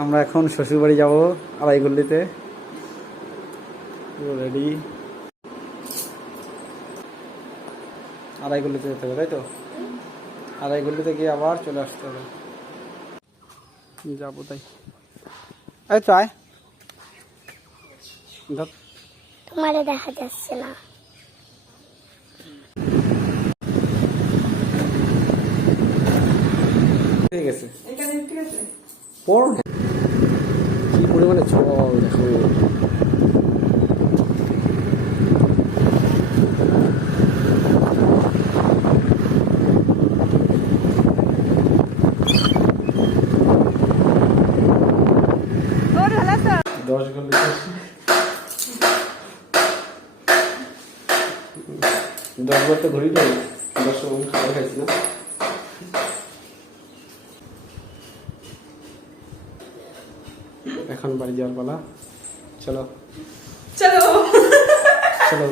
আমরা এখন শ্বশুরবাড়ি যাব আড়াইগুল্লিতে। রেডি, আড়াইগুল্লিতে যেতে হবে, তাই তো? আড়াইগুল্লিতে গিয়ে আবার চলে আসতে হবে, যাবো তাই। এই তো আয়, ধর। তোমারে দেখা যাচ্ছে না। ঠিক আছে, পড় কি পরিমাণে জল দেখো। দশ ঘন্টা 10 বার তো ঘুরি নাই, 10 খাবার খাইছি না। এখন বাড়ি যাওয়ার পালা, চলো চলো চলো।